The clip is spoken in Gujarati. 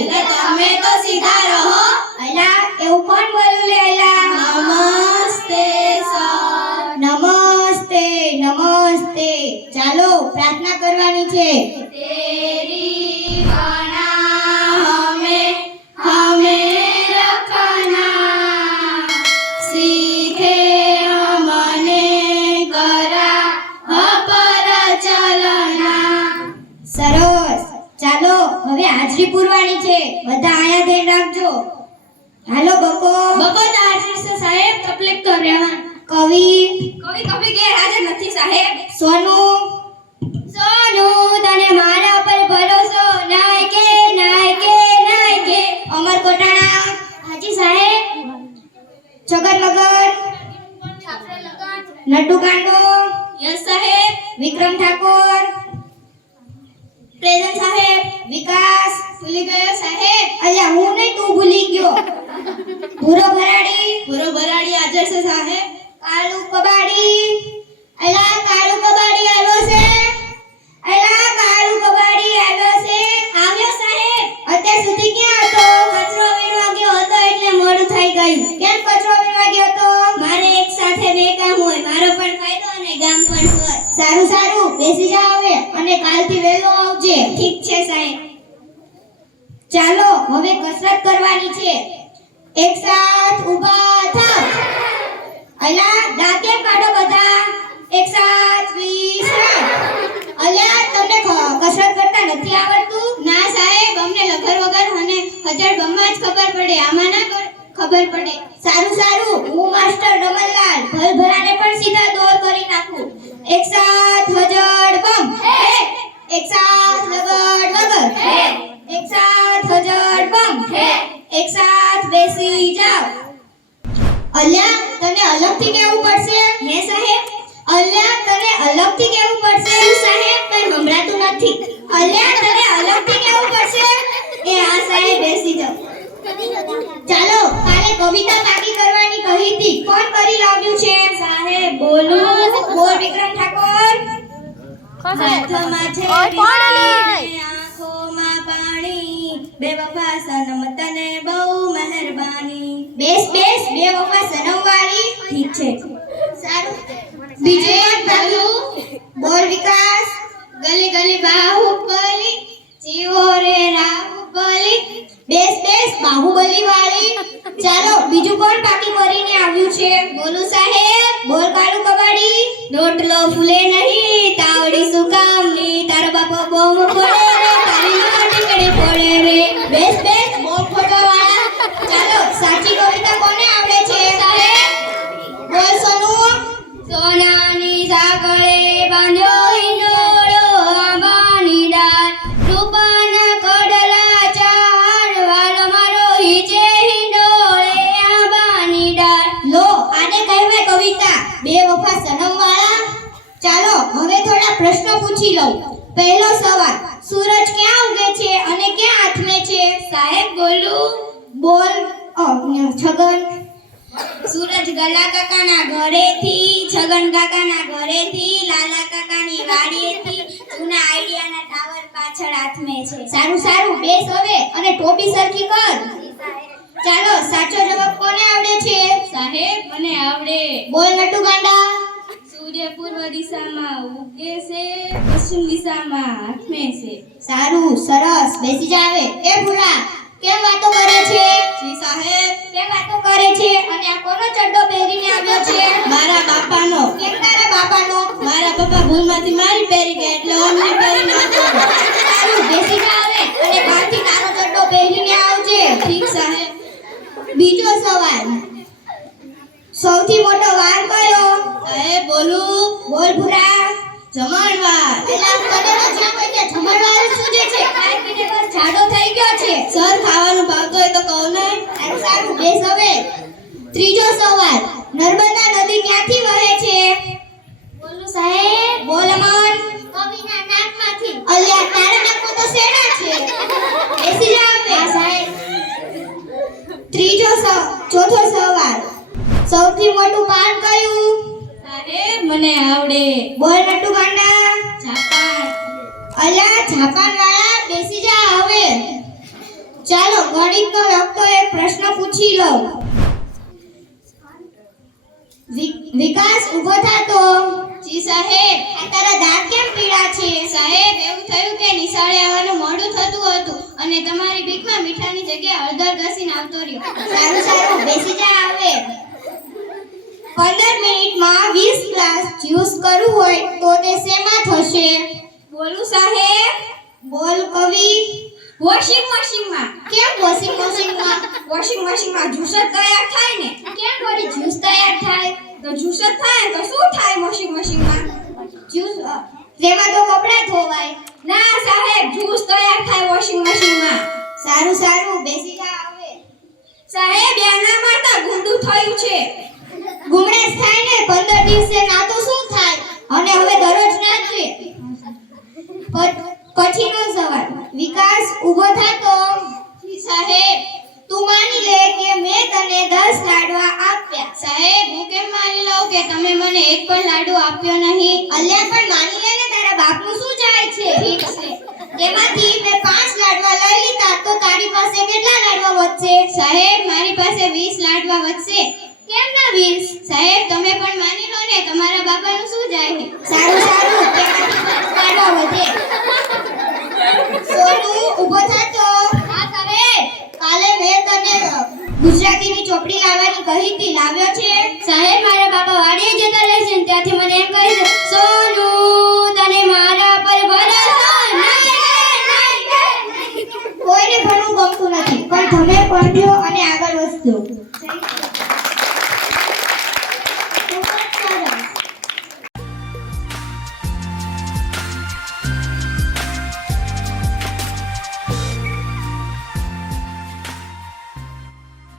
એટલે તમે તો સીધા રહો. અલા એવું કોણ બોલ્યું લે અલા? નમસ્તે સર. નમસ્તે નમસ્તે. ચાલો પ્રાર્થના કરવાની છે. तेरी बना हमें रखना, सीखे हमने करा पर चलना. સરસ. ચાલો હવે હાજરી પૂરવાની છે. બધા આયા ધ્યાન રાખજો. હાલો બકો. બકો તો હાજર છે સાહેબ. તકલીફ તો રહેવા. કવિ કવિ ગેરહાજર નથી સાહેબ. સોનુ તને મારા પર ભરોસો નાય કે અમર કોટાણા. હાજી સાહેબ. છગન મગર નટુ કાંડો. યસ સાહેબ. વિક્રમ ઠાકોર. પ્રેઝન્ટ સાહેબ. વિકાસ. ભૂલી ગયો સાહેબ. અલ્યા હું નહીં, તું ભૂલી ગયો. ભૂરો ભરાડી. પૂરો ભરાડી હાજર છે સાહેબ. કાળુ કબાડી. અલા કાળુ કબાડી આવ્યો છે. આવ્યો સાહેબ. અત્યાર સુધી ક્યાં હતો? કચરો વીણવા ગયો હતો એટલે મોડું થઈ ગયું. કેમ કચરો વીણવા ગયો હતો? મારે એક સાથે બે કામ હોય. મારો પણ ફાયદો અને ગામ પણ સ્વચ્છ. સારું બેસી જા હવે અને કાલથી વહેલો આવજે. ઠીક છે સાહેબ. ચાલો હવે કસરત કરવાની છે. એક સાથ ઊભા થાવ. અલા દાંતે કાઢો બધા. એક સાથ વિશ્રામ. અલ્યા તમને કસરત કરતા નથી આવડતું? ના સાહેબ, અમને લગર વગર અને હજાર ગમવા જ ખબર પડે. આમાં ના ખબર પડે. સારું હું માસ્ટર રમણલાલ ભલભલાને પણ સીધા દોર કરી નાખું. એક સાથ હજડ બમ. એક સાથ લગડ વગર. એક સાથ હજડ બમ. એક સાથ બેસી જાવ. અલ્યા તને અલગથી કહેવું પડશે. હે સાહેબ. અલ્યા તને અલગથી કહેવું પડશે. શું સાહેબ, કઈ સંભળાતું નથી. અલ્યા તને અલગથી કહેવું પડશે. એ હા સાહેબ, બેસી જાઓ. ચાલો કાલે કવિતા પાકી કરવાની કહી હતી. કોણ કરી લાવ્યું છે? સાહેબ બોલું. બોલ વિક્રમ ઠાકોર. હાથમાં છે વીણા, આંખોમાં પાણી, બેવફા સનમ તને બહુ મહેરબાની. બેસ બે વફા સનમવાળી. ઠીક છે. સારું. બીજું એક બોલું. બોલ વિકાસ. ગલી ગલી બાહુબલી, જીવો રે રાહુબલી. બેસ બાહુબલી વાળી. ચાલો બીજું કોણ પાકી કરીને આવ્યું છે? બોલું સાહેબ. બોલ કાળુ કબાડી. રોટલો ફૂલે નહીં, તાવડી શું કામની, તારો બાપો બોમ ફોડે રે, તારી માં ટીકડી ફોડે રે. બેસ બોલ ફોડવા વાળા. ચાલો સાચી કવિતા કોને આવડે છે? સાહેબ. બોલ સોનુ. સોનાની સાંકળે બાંધ્યો હિંડોળો, આંબાની ડાળ, રૂપાના કડલા ચાર, વાલો મારો હિચે હિંડોળે, આંબાની ડાળ. લો આને કહેવાય કવિતા. બે વફા સનમ વાળા. ચાલો હવે થોડા પ્રશ્નો પૂછી લઉં. પહેલો સવાલ. સૂરજ ક્યાં ઉગે છે અને ક્યાં આથમે છે? સાહેબ બોલું. બોલ છગન. સૂરજ ગલા કાકાના ઘરેથી, છગન કાકાના ઘરેથી, લાલા કાકાની વાડીએથી, જૂના આઈડિયાના ટાવર પાછળ આથમે છે. સારું બેસ હવે અને ટોપી સરખી કર. ચાલો સાચો જવાબ કોને આવડે છે? સાહેબ મને આવડે. બોલ નટુ ગાંડા. સૂર્ય પૂર્વ દિશામાં ઉગે છે, પશ્ચિમ દિશામાં આથમે છે. સારું સરસ. બેસી જા હવે. એ ભૂરા કેમ વાતો કરે છે? જી સાહેબ. કેમ વાતો કરે છે? અને આ કોનો ચડ્ડો પહેરીને આવ્યો છે? મારા બાપાનો. કેમ તારા બાપાનો? મારા પપ્પા ભૂલમાંથી મારી પહેરી ગયા એટલે અમને પહેરીને આપ્યો. સારું બેસી જા હવે અને કાલથી તારો ચડ્ડો પહેરીને આવજે. ઠીક સાહેબ. બીજો સવાલ. સૌથી મોટો વાર કયો? સાહેબ બોલું. બોલ ભૂરા. જમણવાર. એલા તને તો જ્યાં કોઈ ત્યાં જમણવાર જ સૂજે છે. ખાઈ પીને બસ જાડો થઈ ગયો છે. સર ખાવાનું ભાવતું હોય તો કહો ને. સારું બેસ હવે. ત્રીજો સવાલ. નર્મદા નદી ક્યાંથી વહે છે? બોલું સાહેબ. બોલ અમન. કવિના નાકમાંથી. અલ્યા તારા નાકમાં તો શેડા છે. બેસી જા હવે. હા સાહેબ. ચોથો સવાલ. સૌથી મોટું પાન કયું? સાહેબ મને આવડે. બોલ નટુ ગાંડા. જાપાન. અલ્યા જાપાન વાળા બેસી જા હવે. વિકાસને પૂછી લો. વિકાસ ઊભો થાતો. જી સાહેબ. આ તારા દાંત કેમ પીળા છે? સાહેબ એવું થયું કે નિશાળે આવવાનું મોડું થતું હતું અને તમારી બીકમાં મીઠાની જગ્યાએ હળદર ઘસીને આવતો રહ્યો. સારું સારું બેસી જા હવે. 15 મિનિટમાં 20 ગ્લાસ જ્યુસ કરવું હોય તો તે શેમાં થશે? બોલું સાહેબ. બોલ કવિ. વોશિંગ મશીનમાં. કેમ વોશિંગ મશીનમાં? વોશિંગ મશીનમાં જ્યુસ જ તૈયાર થાય ને. કેમ વળી જ્યુસ તૈયાર થાય? તો જ્યુસ જ થાય તો શું થાય વોશિંગ મશીનમાં? જ્યુસ તેમાં તો કપડાં ધોવાય. ના સાહેબ જ્યુસ તૈયાર થાય વોશિંગ મશીનમાં. સારું સારું બેસી જા હવે. સાહેબ યાના મારતા ગુંડું થયું છે. ગુમરાજ થાય ને 15 દિવસે ના તો શું થાય? અને હવે દરરોજ ના જ પછીનો સવાલ. વિકાસ ઊભો થાતો. સાહેબ. તું માની લે કે મેં તને 10 લાડવા આપ્યા. સાહેબ હું કેમ માની લઉં કે તમે મને એક પણ લાડુ આપ્યો નહીં? અલ્યા પણ માની લે ને તારા બાપનું શું જાય છે? ઠીક છે. તેમાંથી મેં 5 લાડવા લઈ લીધા તો તારી પાસે કેટલા લાડવા વધશે? સાહેબ મારી પાસે 20 લાડવા વધશે. કેમ ના 20? સાહેબ તમે પણ માની લો ને તમારા બાપાનું શું જાય છે? સારું સારું તેમાંથી 5 લાડવા વધે. સોનુ ઊભો થાતો. હા કરે. કાલે મેં તને ગુજરાતીની ચોપડી લાવવાની કહી હતી, લાવ્યો છે? સાહેબ મારા બાપા વાડીએ જતા રહેશે ને ત્યાંથી મને એમ કહે છે સોનુ તને મારા પર ભરોસો નહીં. કોઈને ભણવું ગમતું નથી પણ તમે ભણ્યો અને આગળ વધજો.